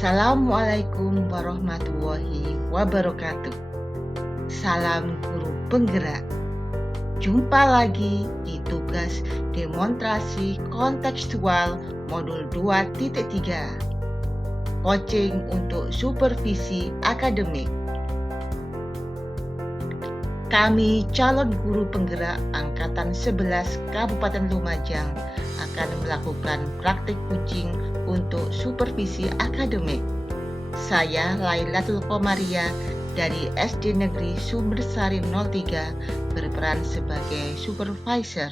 Assalamualaikum warahmatullahi wabarakatuh. Salam guru penggerak. Jumpa lagi di tugas demonstrasi kontekstual modul 2.3. Coaching untuk supervisi akademik. Kami calon guru penggerak Angkatan 11 Kabupaten Lumajang akan melakukan praktik coaching untuk supervisi akademik. Saya Lailatul Qomaria dari SD Negeri Sumbersari 03 berperan sebagai supervisor.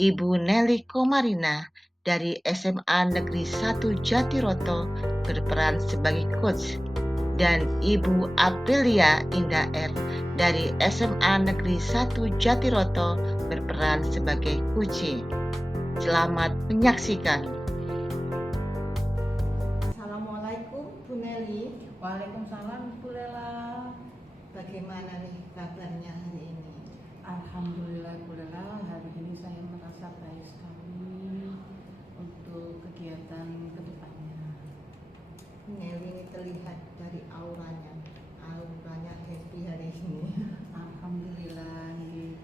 Ibu Nelly Komarina dari SMA Negeri 1 Jatiroto berperan sebagai coach. Dan Ibu Aprilia Indah R dari SMA Negeri 1 Jatiroto berperan sebagai coach. Selamat menyaksikan. Assalamualaikum Bu Nelly. Waalaikumsalam Bu Lela. Bagaimana nih kabarnya hari ini? Alhamdulillah Bu Lela, hari ini saya merasa baik sekali untuk kegiatan kedepannya. Nelly ini terlihat dari auranya happy hari ini. Alhamdulillah Bu.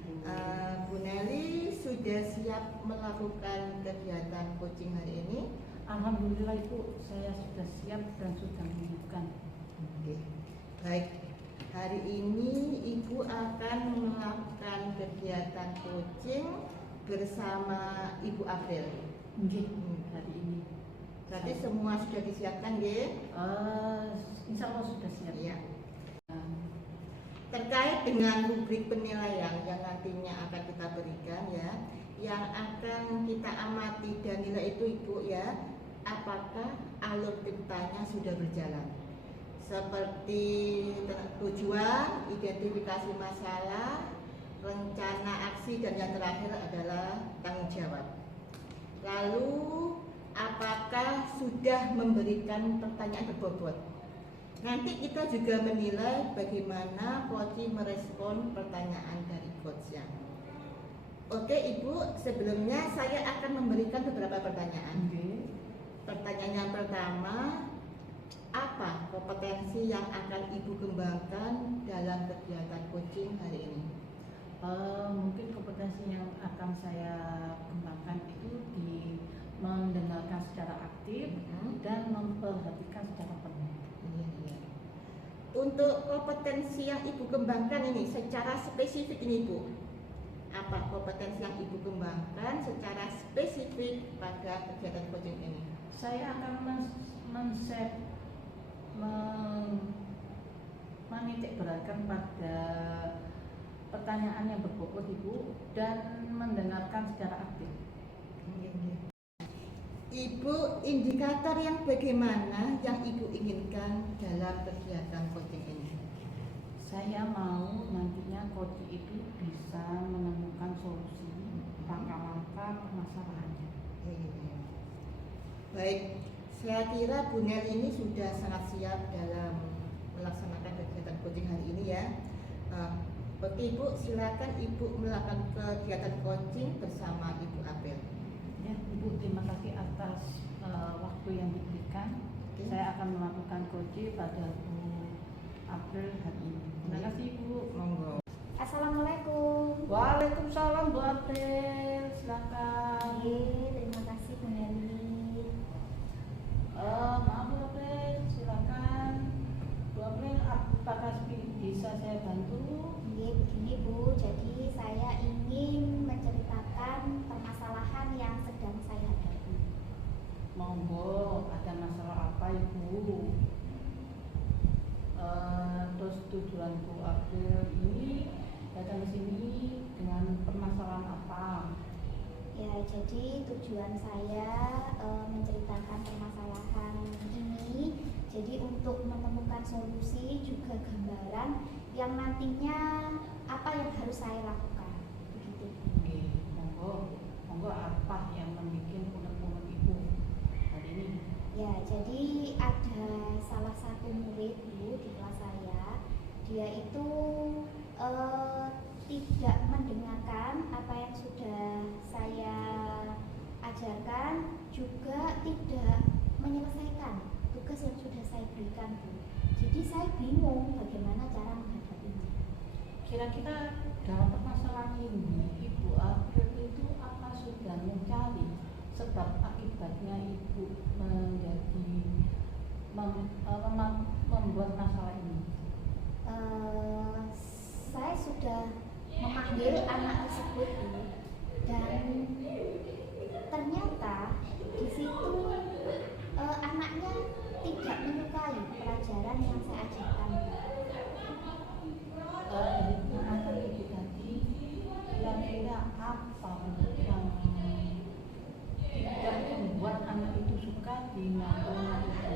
Bu Nelly sudah siap melakukan kegiatan coaching hari ini? Alhamdulillah Ibu, saya sudah siap dan sudah menyiapkan. Oke. Baik. Hari ini Ibu akan melakukan kegiatan coaching bersama Ibu April. Hari ini. Berarti semua sudah disiapkan, nggih? Insya Allah sudah siap. Iya. Terkait dengan rubrik penilaian yang nantinya akan kita berikan ya, yang akan kita amati dan nilai itu Ibu ya, apakah alur ciptanya sudah berjalan? Seperti tujuan, identifikasi masalah, rencana aksi, dan yang terakhir adalah tanggung jawab. Lalu apakah sudah memberikan pertanyaan berbobot? Nanti kita juga menilai bagaimana coach merespon pertanyaan dari coachnya. Oke Ibu, sebelumnya saya akan memberikan beberapa pertanyaan. Pertanyaan yang pertama, apa kompetensi yang akan Ibu kembangkan dalam kegiatan coaching hari ini? Mungkin kompetensi yang akan saya kembangkan itu di mendengarkan secara aktif dan memperhatikan secara penuh. Iya. Untuk kompetensi yang Ibu kembangkan ini secara spesifik ini Bu, apa kompetensi yang Ibu kembangkan secara spesifik pada kegiatan coaching ini? Saya akan menitik beratkan pada pertanyaan yang berbobot Ibu dan mendengarkan secara aktif. Ibu, indikator yang bagaimana yang Ibu inginkan dalam kegiatan coaching ini? Saya mau nantinya coach itu bisa menemukan solusi langkah-langkah permasalahannya. Baik, saya kira Bu Nel ini sudah sangat siap dalam melaksanakan kegiatan coaching hari ini ya. Oke Ibu, silakan Ibu melakukan kegiatan coaching bersama Ibu Apel. Ya, Ibu, terima kasih atas waktu yang diberikan. Saya akan melakukan coaching pada Bu April hari ini. Terima kasih Ibu. Monggo. Assalamualaikum. Waalaikumsalam Bu April, silakan. Terima kasih Bu Nelly. Maaf Bu April, silakan. Bu April, apakah bisa saya bantu? Begini Bu, jadi saya ingin menceritakan permasalahan yang sedang saya hadapi. Monggo, ada masalah apa Ibu? Terus tujuan Bu April ini datang ke sini dengan permasalahan apa? Ya, jadi tujuan saya menceritakan permasalahan ini jadi untuk menemukan solusi juga gambaran yang nantinya apa yang harus saya lakukan. Begitu. Oke, monggo apa yang membuat unek-unek Ibu hari ini? Ya, jadi ada salah satu murid Bu di kelas saya, dia itu tidak mendengarkan apa yang sudah saya ajarkan, juga tidak menyelesaikan tugas yang sudah dilakukan, Bu. Jadi saya bingung bagaimana cara menghadapinya. Kira-kira dalam permasalahan ini Ibu April itu apa sudah mencari sebab akibatnya Ibu membuat masalah ini? Saya sudah memanggil anak tersebut, Bu, dan ternyata di situ anaknya tidak menyukai pelajaran yang saya ajarkan. Dari pengamatan Ibu tadi, kira-kira apa yang tidak membuat anak itu suka di materi itu?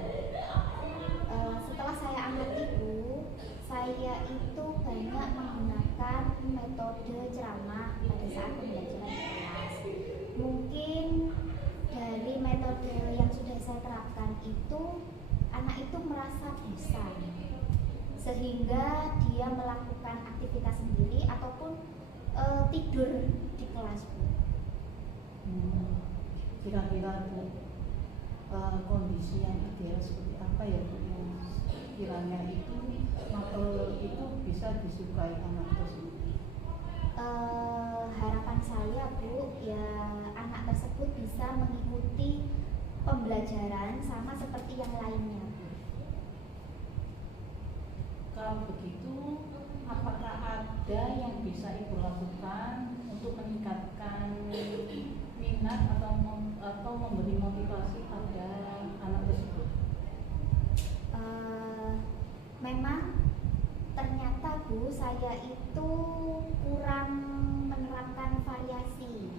Setelah saya angkat Ibu, saya itu banyak menggunakan metode ceramah pada saat pembelajaran di kelas. Mungkin dari metode yang sudah saya terapkan itu, anak itu merasa bosan, sehingga dia melakukan aktivitas sendiri ataupun tidur di kelas, Bu. Kira-kira Bu, kondisi yang ideal seperti apa ya Bu, yang kiranya itu materi itu bisa disukai anak tersebut? Harapan saya, Bu, ya anak tersebut bisa mengikuti pembelajaran sama seperti yang lainnya, Bu. Kalau begitu, apakah ada yang bisa Ibu lakukan untuk meningkatkan minat atau memberi motivasi pada anak tersebut? Memang ternyata, Bu, saya itu kurang menerapkan variasi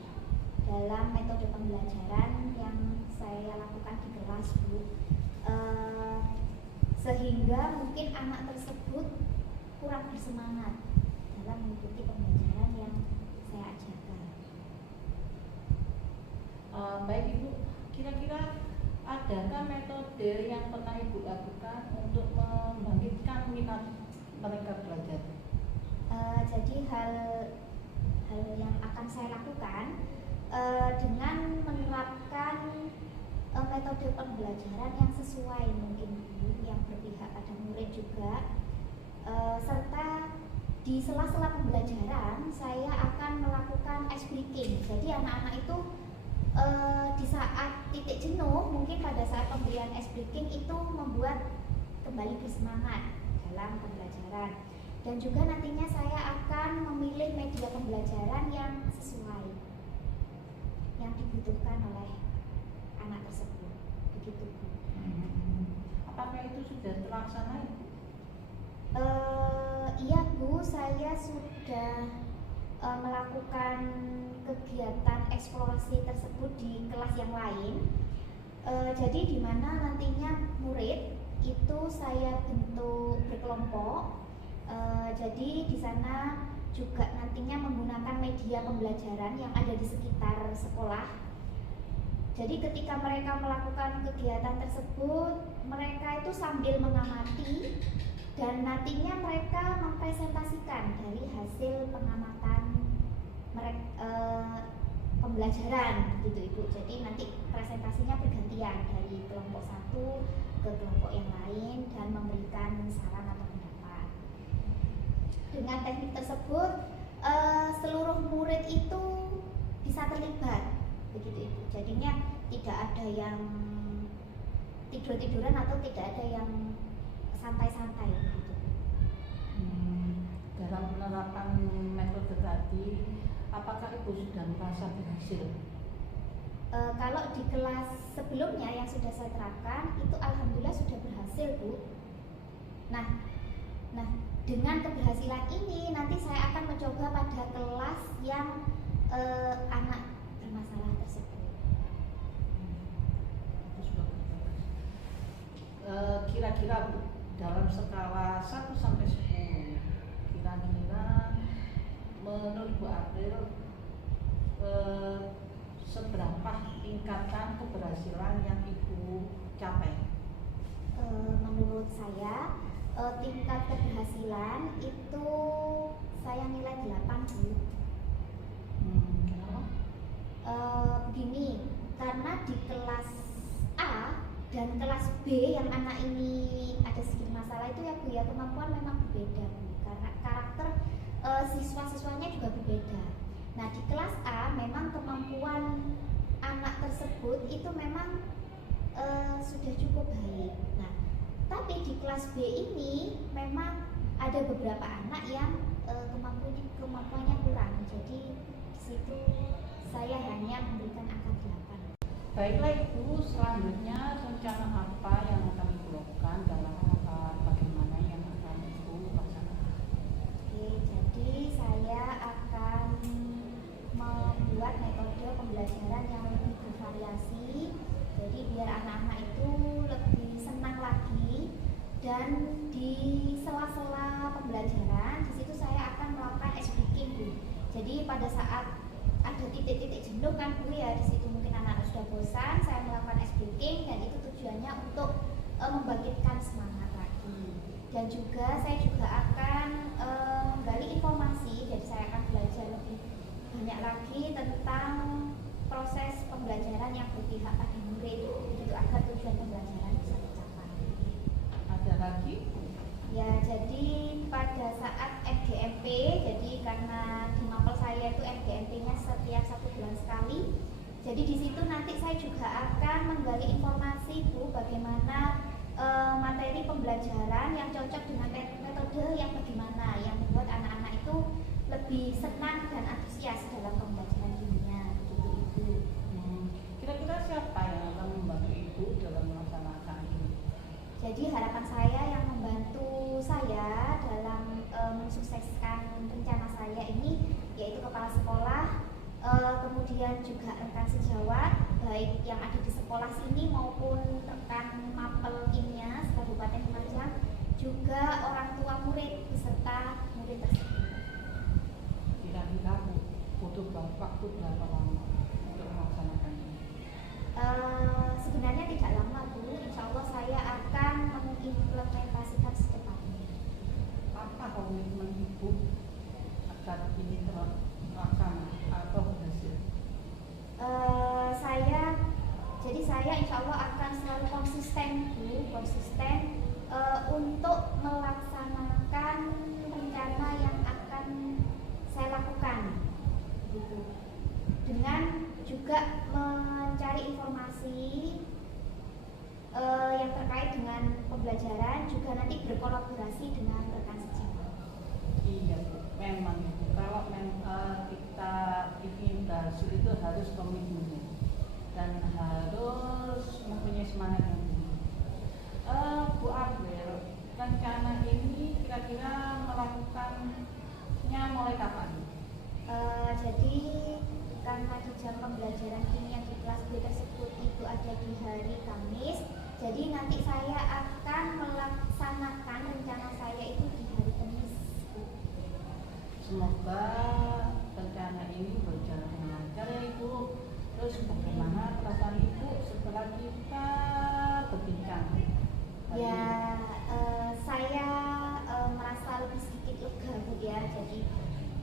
dalam metode pembelajaran yang saya lakukan di kelas, Bu. Sehingga mungkin anak tersebut kurang bersemangat dalam mengikuti pembelajaran yang saya ajarkan. Baik Ibu, kira-kira adakah metode yang pernah Ibu lakukan untuk membangkitkan minat mereka belajar? Jadi hal yang akan saya lakukan dengan menerapkan metode pembelajaran yang sesuai mungkin, Bu, yang berpihak pada murid juga, serta di sela-sela pembelajaran saya akan melakukan ice breaking. Jadi anak-anak itu di saat titik jenuh, mungkin pada saat pemberian ice breaking itu membuat kembali bersemangat dalam pembelajaran. Dan juga nantinya saya akan memilih media pembelajaran yang sesuai yang dibutuhkan oleh anak tersebut. Begitu, Bu. Apakah itu sudah terlaksana? Iya, Bu, saya sudah melakukan kegiatan eksplorasi tersebut di kelas yang lain. Jadi di mana nantinya murid itu saya bentuk berkelompok. Jadi di sana juga nantinya menggunakan media pembelajaran yang ada di sekitar sekolah. Jadi ketika mereka melakukan kegiatan tersebut, mereka itu sambil mengamati dan nantinya mereka mempresentasikan dari hasil pengamatan mereka pembelajaran, gitu Ibu. Jadi nanti presentasinya bergantian dari kelompok satu ke kelompok yang lain dan memberikan saran atau pendapat. Dengan teknik tersebut seluruh murid itu bisa terlibat, begitu Ibu. Jadinya tidak ada yang tidur-tiduran atau tidak ada yang santai-santai gitu. Dalam penerapan metode tadi, apakah Ibu sudah merasa berhasil? Kalau di kelas sebelumnya yang sudah saya terapkan itu alhamdulillah sudah berhasil, Bu. Nah dengan keberhasilan ini nanti saya akan mencoba pada kelas yang anak bermasalah tersebut. Kira-kira Bu, dalam skala 1 sampai 10, kira-kira menurut Bu April seberapa tingkatan keberhasilan yang Ibu capai? Menurut saya tingkat keberhasilan itu saya nilai 8, Bu. Kenapa? Begini, karena di kelas A Dan kelas B yang anak ini ada sedikit masalah itu ya Bu ya, kemampuan memang berbeda Bu, karena karakter siswa-siswanya juga berbeda. Nah di kelas A memang kemampuan anak tersebut itu memang sudah cukup baik. Nah tapi di kelas B ini memang ada beberapa anak yang kemampuannya kurang. Jadi di situ saya hanya memberikan angka 8. Baiklah Ibu, selanjutnya rencana apa yang akan Ibu lakukan dalam bagaimana yang akan Ibu laksanakan? Oke, jadi saya akan membuat metode pembelajaran yang lebih bervariasi. Jadi biar anak-anak itu lebih senang lagi, dan di sela-sela pembelajaran di situ saya akan melakukan ice breaking Bu. Jadi pada saat ada titik-titik jenuh kan Bu ya, di situ mungkin anak-anak sudah bosan, saya melakukan ice breaking, dan itu tujuannya untuk membangkitkan semangat lagi. Dan juga saya juga akan menggali informasi, jadi saya akan belajar lebih banyak lagi tentang proses pembelajaran yang berpihak pada murid, begitu agar tujuan pembelajaran bisa tercapai. Ada lagi? Ya, jadi pada saat MGMP, jadi karena di mapel saya itu MGMP-nya setiap 1 bulan sekali. Jadi di situ nanti saya juga akan menggali informasi Bu, bagaimana materi pembelajaran yang cocok dengan metode yang bagaimana yang membuat anak-anak itu lebih senang dan antusias dalam pembelajaran kimia, gitu Ibu. Kira-kira siapa yang akan membantu Ibu dalam melaksanakan ini? Jadi harapan saya yang membantu saya dalam mensukseskan rencana saya ini yaitu kepala sekolah, kemudian juga rekan sejawat baik yang ada di sekolah sini maupun rekan mapel kimia Kabupaten Lumajang, juga orang tua murid beserta murid tersebut. Kira-kira butuh waktu berapa lama untuk melaksanakan ini? Sebenarnya tidak lama Bu, insya Allah saya akan mengimplementasikan secepatnya. Apa komitmen Ibu agar ini terlaksana atau berhasil? Saya insya Allah akan selalu konsisten Bu, untuk melaksanakan rencana yang akan saya lakukan, gitu. Dengan juga mencari informasi yang terkait dengan pembelajaran, juga nanti berkolaborasi dengan rekan sejawat. Iya Bu, memang Ibu, kalau kita ingin berhasil itu harus komitmen dan harus mempunyai semangat yang tinggi. Bu Abel, rencana ini kira-kira melakukannya mulai kapan? Jadi karena di jam pembelajaran kimia di kelas B tersebut itu ada di hari Kamis, jadi nanti saya akan melaksanakan rencana saya itu di hari Kamis. Semoga rencana ini berjalan dengan lancar ya Ibu. Terus bagaimana perasaan Ibu setelah kita berbincang? Ya, saya merasa lebih sedikit lega Bu ya. Jadi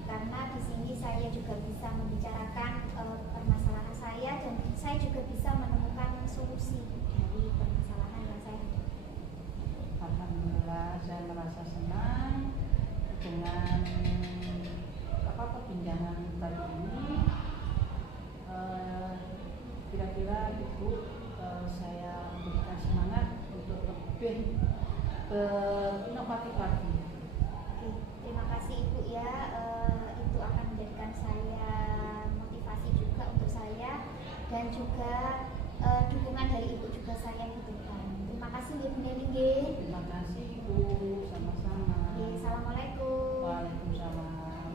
karena di sini saya juga bisa membicarakan permasalahan saya, dan saya juga bisa menemukan solusi dari permasalahan yang saya hadapi. Alhamdulillah, saya merasa senang dengan perbincangan tadi ini. Kira-kira Ibu saya memberikan semangat untuk lebih berinovatif lagi. Oke, terima kasih Ibu ya. Itu akan menjadikan saya motivasi juga untuk saya, dan juga dukungan dari Ibu juga saya butuhkan. Terima kasih Ibu Neli. Terima kasih Ibu, sama-sama. Assalamualaikum. Waalaikumsalam.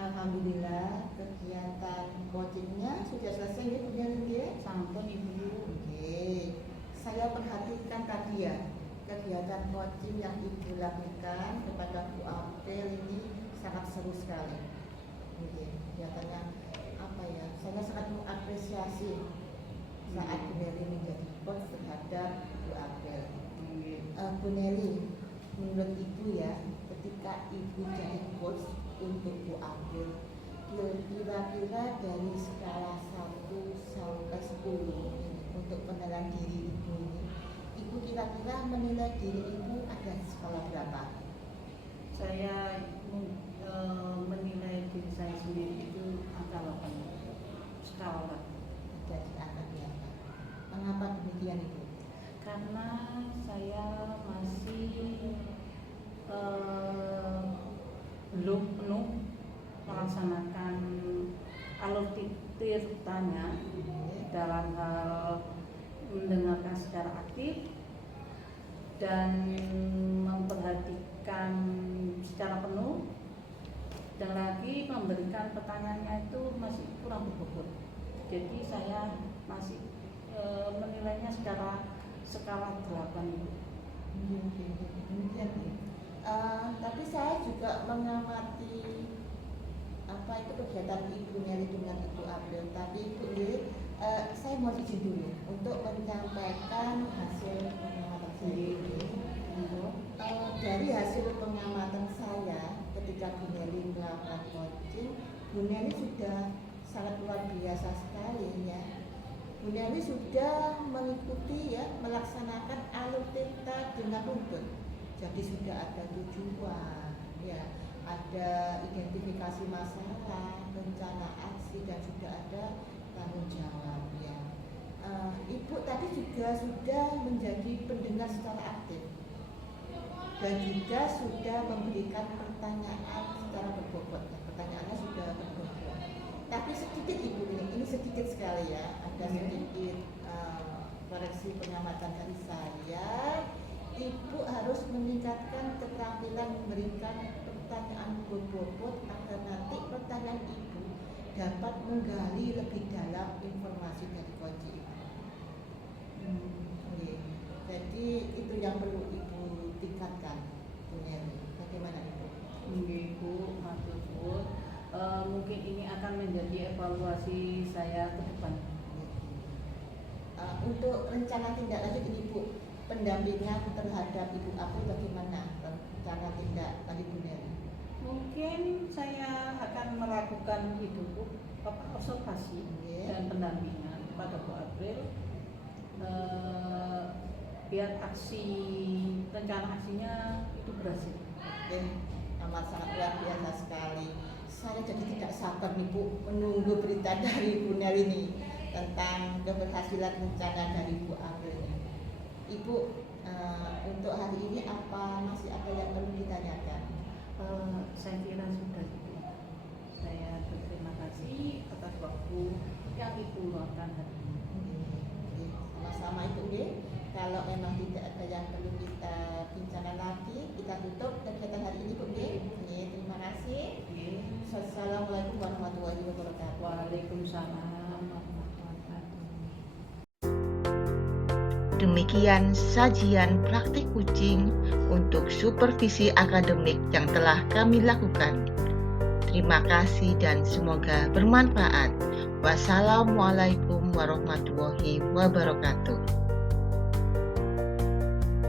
Alhamdulillah kegiatan coachingnya sudah selesai ya Bu Neli. Sampun Ibu. Oke, saya perhatikan tadi ya kegiatan coaching yang Ibu lakukan kepada Bu Apel ini sangat seru sekali. Oke, kegiatannya apa ya? Saya sangat mengapresiasi saat Bu Neli menjadi coach terhadap Bu Apel. Bu Neli, menurut Ibu ya, ketika Ibu jadi coach untuk Bu Apel, kira-kira dari skala 1 mau ke 10 untuk penilaian diri Ibu ini. Ibu kira-kira menilai diri Ibu ada di skala berapa? Saya menilai diri saya sendiri itu angka 8 skala 8. Ada di angka berapa? Mengapa demikian Ibu? Karena saya masih belum penuh melaksanakan alur tirtanya dalam hal mendengarkan secara aktif dan memperhatikan secara penuh, dan lagi memberikan pertanyaannya itu masih kurang berbobot. Jadi saya masih menilainya secara skala 8. Demikian. Tapi saya juga mengamati kegiatan Ibu Neli dengan Ibu April. Tapi Ibu Neli, saya mau izin dulu untuk menyampaikan hasil pengamatan saya. Dari hasil pengamatan saya ketika Bu Neli melakukan coaching, Bu Neli sudah sangat luar biasa sekali ya. Bu Neli sudah mengikuti melaksanakan alur tirta dengan runtut. Jadi sudah ada tujuan, ada identifikasi masalah, rencana aksi, dan sudah ada tanggung jawab ya. Ibu tadi juga sudah menjadi pendengar secara aktif dan juga sudah memberikan pertanyaan secara berbobot. Pertanyaannya sudah berbobot. Tapi sedikit Ibu ini sedikit sekali ya, ada sedikit koreksi pengamatan dari saya. Ibu harus meningkatkan keterampilan memberikan pertanyaan berbobot agar nanti pertanyaan Ibu dapat menggali lebih dalam informasi dari kunci Ibu. Jadi itu yang perlu Ibu tingkatkan. Bagaimana Ibu? Ibu, matur suwun. Mungkin ini akan menjadi evaluasi saya ke depan. Untuk rencana tindak lanjut ini Bu, pendampingan terhadap Ibu April bagaimana rencana tindak lanjut Bu Neli? Mungkin saya akan melakukan itu Bu, observasi dan pendampingan kepada Bu April, biar rencana aksinya itu berhasil. Amat sangat luar biasa sekali. Saya jadi tidak sabar nih Bu menunggu berita dari Bu Neli ini tentang keberhasilan rencana dari Bu April ini. Ibu, untuk hari ini masih ada yang perlu ditanyakan? Saya kira sudah. Saya berterima kasih atas waktu yang Ibu luangkan hari ini. Sama-sama Ibu nggih. Kalau memang tidak ada yang perlu kita bincangkan lagi, kita tutup kegiatan hari ini Bu nggih. Terima kasih. Assalamualaikum warahmatullahi wabarakatuh. Waalaikumsalam warahmatullahi wabarakatuh. Demikian sajian praktik coaching untuk supervisi akademik yang telah kami lakukan. Terima kasih dan semoga bermanfaat. Wassalamualaikum warahmatullahi wabarakatuh.